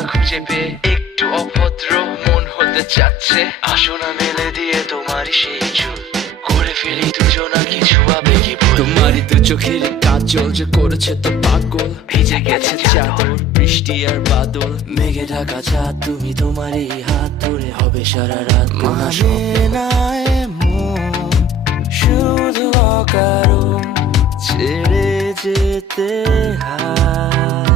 না খুঁজে পেয়ে একটু অভদ্র মন হতে চাচ্ছে। আসো না মেলে দিয়ে তোমারই সেই চুল, করে ফেলি দুজনা কিছু আবেগী ভুল। তোমারই দু চোখের কাজল যে করেছে তো পাগল, ভিজে গেছে চাদর বৃষ্টি আর বাদল, মেঘে ঢাকা চাঁদ তুমি তোমারই হাত ধরে হবে সারা রাত। মানে না এমন শুধু অকারণ ছেড়ে যেতে হয়।